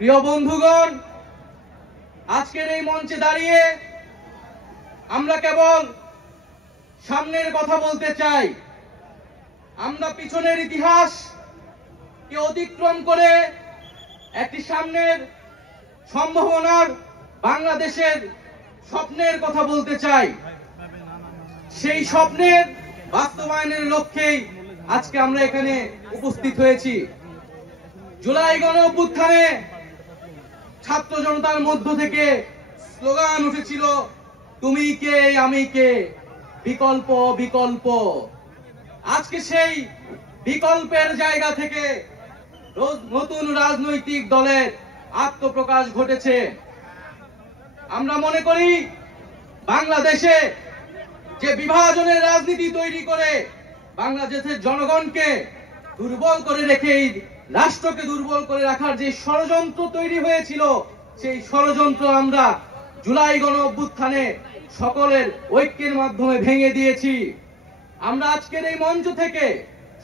প্রিয় বন্ধুগণ, আজকের এই মঞ্চে দাঁড়িয়ে আমরা কেবল সামনের কথা বলতে চাই। আমরা পিছনের ইতিহাসকে অতিক্রম করে একটি সামনের সম্ভাবনার বাংলাদেশের স্বপ্নের কথা বলতে চাই। সেই স্বপ্নের বাস্তবায়নের লক্ষ্যেই আজকে আমরা এখানে উপস্থিত হয়েছি। জুলাই গণ অভ্যুত্থানে ছাত্র জনতার মধ্য থেকে স্লোগান উঠেছিল, তুমি কে আমি কে, বিকল্প বিকল্প। আজকে সেই বিকল্পের জায়গা থেকে নতুন রাজনৈতিক দলের আত্মপ্রকাশ ঘটেছে। আমরা মনে করি বাংলাদেশে যে বিভাজনের রাজনীতি তৈরি করে বাংলাদেশের জনগণকে দুর্বল করে রেখে রাষ্ট্রকে দুর্বল করে রাখার যে ষড়যন্ত্র তৈরি হয়েছিল, সেই ষড়যন্ত্র আমরা জুলাই গণ অভ্যুত্থানে সকলের ঐক্যের মাধ্যমে ভেঙে দিয়েছি। আমরা আজকের এই মঞ্চ থেকে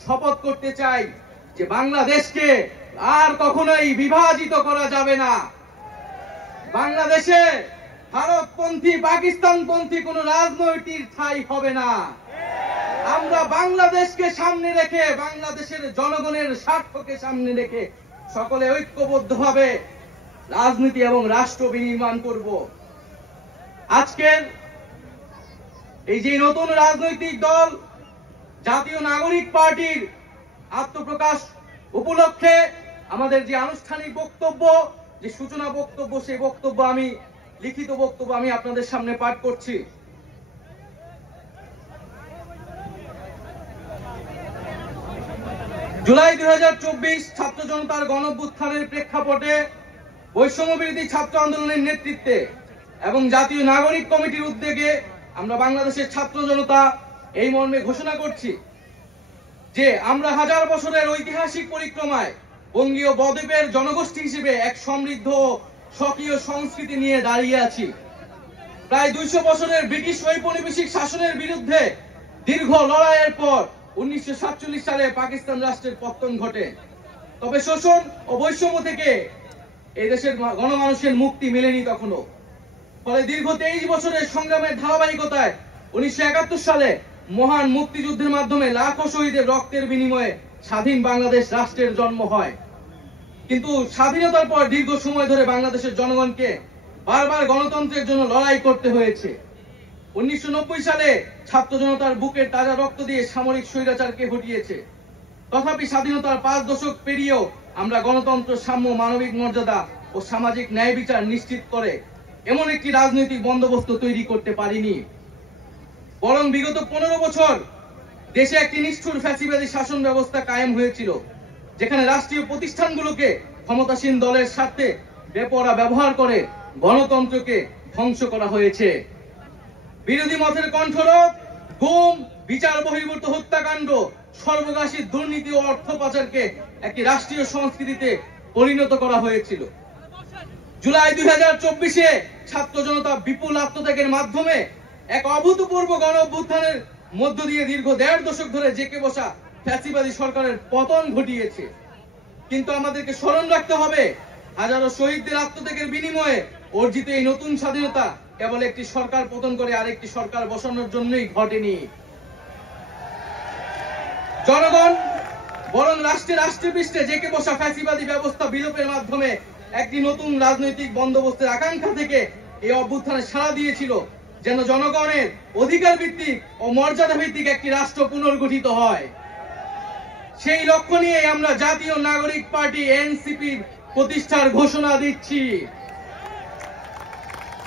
শপথ করতে চাই যে বাংলাদেশকে আর কখনোই বিভাজিত করা যাবে না। বাংলাদেশে ভারতপন্থী পাকিস্তানপন্থী কোন রাজনৈতিক ঠাঁই হবে না। আমরা বাংলাদেশকে সামনে রেখে, বাংলাদেশের জনগণের স্বার্থকে সামনে রেখে সকলে ঐক্যবদ্ধভাবে রাজনীতি এবং রাষ্ট্র বিনির্মাণ করব। আজকের এই যে নতুন রাজনৈতিক দল জাতীয় নাগরিক পার্টির আত্মপ্রকাশ উপলক্ষে আমাদের যে আনুষ্ঠানিক বক্তব্য, যে সূচনা বক্তব্য, সেই বক্তব্য আমি লিখিত বক্তব্য আমি আপনাদের সামনে পাঠ করছি। জুলাই 2024 ছাত্র জনতার গণঅভ্যুত্থানের প্রেক্ষাপটে বৈষম্য বিরোধী ছাত্র আন্দোলনের নেতৃত্বে এবং জাতীয় নাগরিক কমিটির উদ্যোগে আমরা বাংলাদেশের ছাত্র জনতা এই মর্মে ঘোষণা করছি যে আমরা হাজার বছরের ঐতিহাসিক পরিক্রমায় বঙ্গীয় বদ্বীপের জনগোষ্ঠী হিসেবে এক সমৃদ্ধ স্বকীয় সংস্কৃতি নিয়ে দাঁড়িয়ে আছি। প্রায় 200 বছরের ব্রিটিশ ঔপনিবেশিক শাসনের বিরুদ্ধে দীর্ঘ লড়াইয়ের পর 1947 সালে পাকিস্তান রাষ্ট্রের পতন ঘটে। তবে শোষণ ও বৈষম্য থেকে এই দেশের গণমানুষের মুক্তি মেলেনি তখনো। ফলে দীর্ঘ 23 বছরের সংগ্রামের ধারাবাহিকতায় 1971 সালে মহান মুক্তিযুদ্ধের মাধ্যমে লাখো শহীদের রক্তের বিনিময়ে স্বাধীন বাংলাদেশ রাষ্ট্রের জন্ম হয়। কিন্তু স্বাধীনতার পর দীর্ঘ সময় ধরে বাংলাদেশের জনগণকে বারবার গণতন্ত্রের জন্য লড়াই করতে হয়েছে। 1990 সালে ছাত্র জনতার বুকের তাজা রক্ত দিয়ে সামরিক স্বৈরাচারকে হটিয়েছে। তথাপি স্বাধীনতার 5 দশক পেরিয়েও আমরা গণতন্ত্র, সাম্য, মানবিক মর্যাদা ও সামাজিক ন্যায় বিচার নিশ্চিত করে এমন একটি রাজনৈতিক বন্দোবস্ত তৈরি করতে পারিনি। বরং বিগত 15 বছর দেশে একটি নিষ্ঠুর ফ্যাসিবাদী শাসন ব্যবস্থা কায়েম হয়েছিল, যেখানে রাষ্ট্রীয় প্রতিষ্ঠানগুলোকে ক্ষমতাসীন দলের স্বার্থে বেপরোয়া ব্যবহার করে গণতন্ত্রকে ধ্বংস করা হয়েছে। বিরোধী মতের কণ্ঠরোধ, গুম, বিচার বহির্ভূত হত্যাকাণ্ড, সর্বগ্রাসী দুর্নীতি ও অর্থ পাচারকে একটি রাষ্ট্রীয় সংস্কৃতিতে পরিণত করা হয়েছিল। জুলাই 2024-এ ছাত্র জনতা বিপুল আত্মত্যাগের মাধ্যমে এক অভূতপূর্ব গণ অভ্যুত্থানের মধ্য দিয়ে দীর্ঘ 1.5 দশক ধরে জেঁকে বসা ফ্যাসিবাদী সরকারের পতন ঘটিয়েছে। কিন্তু আমাদেরকে স্মরণ রাখতে হবে, হাজারো শহীদদের আত্মত্যাগের বিনিময়ে অর্জিত এই নতুন স্বাধীনতা কেবল একটি সরকার পতন করে আরেকটি সরকার বসানোর জন্যই ঘটেনি। জনগণ বরং রাষ্ট্রপৃষ্ঠে জেঁকে বসা ফ্যাসিবাদী ব্যবস্থা বিলোপের মাধ্যমে একটি নতুন রাজনৈতিক বন্দোবস্তের আকাঙ্ক্ষা থেকে এই অভ্যুত্থানে সাড়া দিয়েছিল, যেন জনগণের অধিকার ভিত্তিক ও মর্যাদা ভিত্তিক একটি রাষ্ট্র পুনর্গঠিত হয়। সেই লক্ষ্য নিয়ে আমরা জাতীয় নাগরিক পার্টি এনসিপির প্রতিষ্ঠার ঘোষণা দিচ্ছি।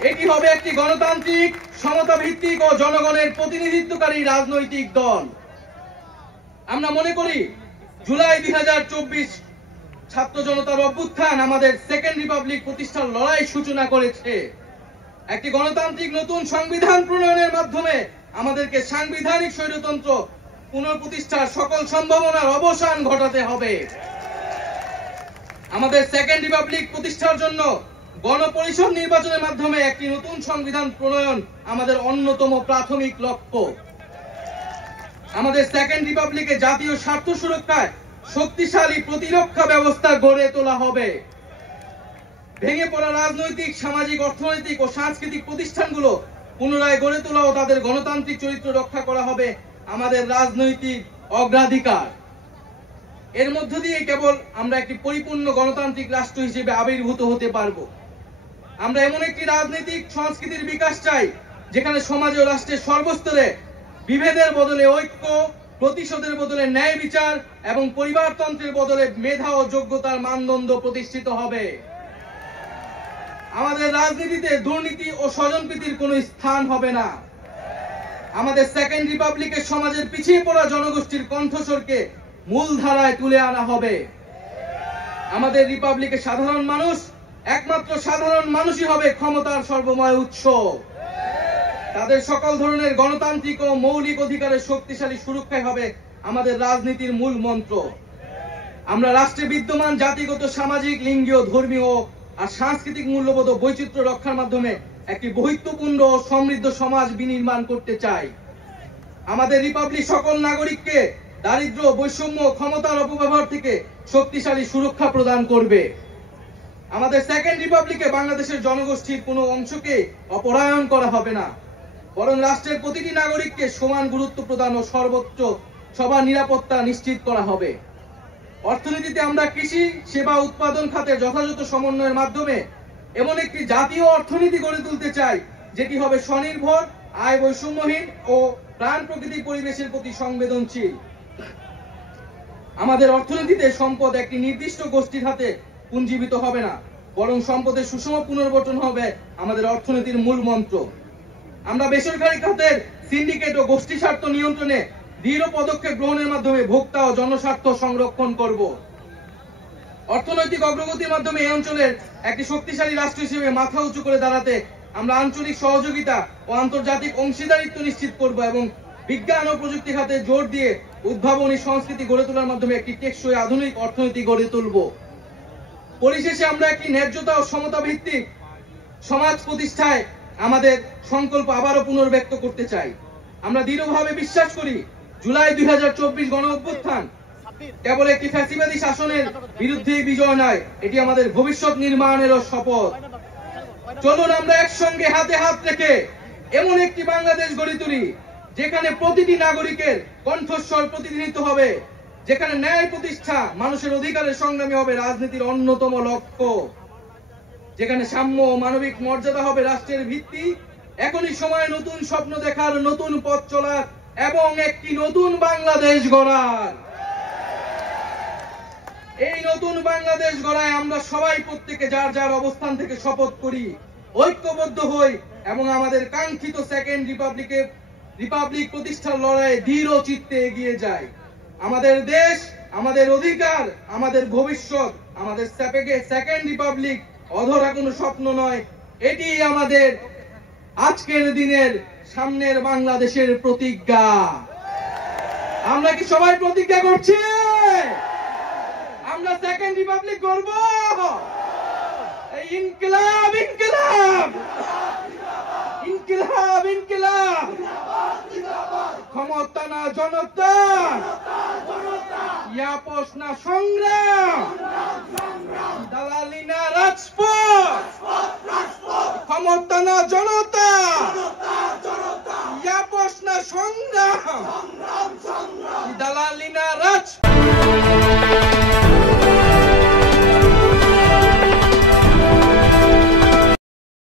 এটি হবে একটি গণতান্ত্রিক, সমতা ভিত্তিক ও জনগণের প্রতিনিধিত্বকারী রাজনৈতিক দল। আমরা মনে করি জুলাই 2024 ছাত্র জনতার অভ্যুত্থান আমাদের সেকেন্ড রিপাবলিক প্রতিষ্ঠার লড়াই সূচনা করেছে। একটি গণতান্ত্রিক নতুন সংবিধান প্রণয়নের মাধ্যমে আমাদেরকে সাংবিধানিক স্বৈরতন্ত্র পুনঃপ্রতিষ্ঠার সকল সম্ভাবনার অবসান ঘটাতে হবে। আমাদের সেকেন্ড রিপাবলিক প্রতিষ্ঠার জন্য গণপরিষদ নির্বাচনের মাধ্যমে একটি নতুন সংবিধান প্রণয়ন আমাদের অন্যতম প্রাথমিক লক্ষ্য। আমাদের সেকেন্ড রিপাবলিকে জাতীয় স্বার্থ সুরক্ষায় শক্তিশালী প্রতিরক্ষা ব্যবস্থা গড়ে তোলা হবে। ভেঙে পড়া রাজনৈতিক, সামাজিক, অর্থনৈতিক ও সাংস্কৃতিক প্রতিষ্ঠানগুলো পুনরায় গড়ে তোলা ও তাদের গণতান্ত্রিক চরিত্র রক্ষা করা হবে আমাদের রাজনৈতিক অগ্রাধিকার। এর মধ্য দিয়ে কেবল আমরা একটি পরিপূর্ণ গণতান্ত্রিক রাষ্ট্র হিসেবে আবির্ভূত হতে পারবো। আমরা এমন একটি রাজনৈতিক সংস্কৃতির বিকাশ চাই যেখানে সমাজ ও রাষ্ট্রের সর্বস্তরে বিভেদের বদলে ঐক্য, প্রতিশোধের বদলে ন্যায় বিচার এবং পরিবারতন্ত্রের বদলে মেধা ও যোগ্যতার মানদণ্ড প্রতিষ্ঠিত হবে। আমাদের রাজনীতিতে দুর্নীতি ও স্বজনপ্রীতির কোনো স্থান হবে না। আমাদের সেকেন্ড রিপাবলিকের সমাজের পিছিয়ে পড়া জনগোষ্ঠীর কণ্ঠস্বরকে মূলধারায় তুলে আনা হবে। আমাদের রিপাবলিকের সাধারণ মানুষ, একমাত্র সাধারণ মানুষই হবে ক্ষমতার সর্বময় উৎস। তাদের সকল ধরনের গণতান্ত্রিক ও মৌলিক অধিকারের শক্তিশালী সুরক্ষাই হবে আমাদের রাজনীতির মূল মন্ত্র। আমরা রাষ্ট্রে বিদ্যমান জাতিগত, সামাজিক, লিঙ্গীয়, ধর্মীয় আর সাংস্কৃতিক মূল্যবোধ ও বৈচিত্র্য রক্ষার মাধ্যমে একটি বৈচিত্র্যপূর্ণ ও সমৃদ্ধ সমাজ বিনির্মাণ করতে চাই। আমাদের রিপাবলিক সকল নাগরিককে দারিদ্র্য, বৈষম্য, ক্ষমতার অপব্যবহার থেকে শক্তিশালী সুরক্ষা প্রদান করবে। আমাদের সেকেন্ড রিপাবলিকে বাংলাদেশের জনগোষ্ঠীর কোনো অংশকে অপরায়ণ করা হবে না, বরং রাষ্ট্রের প্রতিটি নাগরিককে সমান গুরুত্ব প্রদান ও সর্বোচ্চ সবার নিরাপত্তা নিশ্চিত করা হবে। অর্থনীতিতে আমরা কৃষি, সেবা, উৎপাদন খাতে যথাযথ সমন্বয়ের মাধ্যমে এমন একটি জাতীয় অর্থনীতি গড়ে তুলতে চাই যেটি হবে স্বনির্ভর, আয় বৈষম্যহীন ও প্রাণ প্রকৃতিক পরিবেশের প্রতি সংবেদনশীল। আমাদের অর্থনীতিতে সম্পদ একটি নির্দিষ্ট গোষ্ঠীর হাতে পুঞ্জীবিত হবে না, বরং সম্পদের সুষম পুনর্বণ্টন হবে আমাদের অর্থনীতির মূল মন্ত্র। আমরা বেসরকারি খাতের সিন্ডিকেট ও গোষ্ঠী স্বার্থ নিয়ন্ত্রণে দৃঢ় পদক্ষেপ গ্রহণের মাধ্যমে ভোক্তা ও জনস্বার্থ সংরক্ষণ করব। অর্থনৈতিক অগ্রগতির মাধ্যমে এই অঞ্চলের একটি শক্তিশালী রাষ্ট্র হিসেবে মাথা উঁচু করে দাঁড়াতে আমরা আঞ্চলিক সহযোগিতা ও আন্তর্জাতিক অংশীদারিত্ব নিশ্চিত করব এবং বিজ্ঞান ও প্রযুক্তি খাতে জোর দিয়ে উদ্ভাবনী সংস্কৃতি গড়ে তোলার মাধ্যমে একটি টেকসই আধুনিক অর্থনীতি গড়ে তুলব। পরিশেষে আমরা একটি ন্যায্যতা ও সমতা ভিত্তিক সমাজ প্রতিষ্ঠায় আমাদের সংকল্প আবারও পুনর্ব্যক্ত করতে চাই। আমরা দৃঢ়ভাবে বিশ্বাস করি জুলাই 2024 গণ অভ্যুত্থান কেবল একটি ফ্যাসিবাদী শাসনের বিরুদ্ধে বিজয় নয়, এটি আমাদের ভবিষ্যৎ নির্মাণেরও শপথ। চলুন আমরা একসঙ্গে হাতে হাত রেখে এমন একটি বাংলাদেশ গড়ে তুলি যেখানে প্রতিটি নাগরিকের কণ্ঠস্বর প্রতিনিধিত্ব হবে, যেখানে ন্যায় প্রতিষ্ঠা, মানুষের অধিকারের সংগ্রামী হবে রাজনীতির অন্যতম লক্ষ্য, যেখানে সাম্য ও মানবিক মর্যাদা হবে রাষ্ট্রের ভিত্তি। এখনই সময় নতুন স্বপ্ন দেখার, নতুন পথ চলার এবং একটি নতুন বাংলাদেশ গড়ার। এই নতুন বাংলাদেশ গড়ায় আমরা সবাই প্রত্যেকে যার যার অবস্থান থেকে শপথ করি, ঐক্যবদ্ধ হই এবং আমাদের কাঙ্ক্ষিত সেকেন্ড রিপাবলিক প্রতিষ্ঠার লড়াইয়ে দৃঢ় চিত্তে এগিয়ে যাই। আমাদের দেশ, আমাদের অধিকার, আমাদের ভবিষ্যৎ, আমাদের সেকেন্ড রিপাবলিক অধরা কোনো স্বপ্ন নয়, এটি আমাদের আজকের দিনের সামনের বাংলাদেশের প্রতিজ্ঞা। আমরা কি সবাই প্রতিজ্ঞা করছি আমরা সেকেন্ড রিপাবলিক গড়ব? ইনকিলাব, ইনকিলাব, ইনকিলাব, ইনকিলাব, ক্ষমতা না জনতা, ইয়াপস না সংগ্রাম।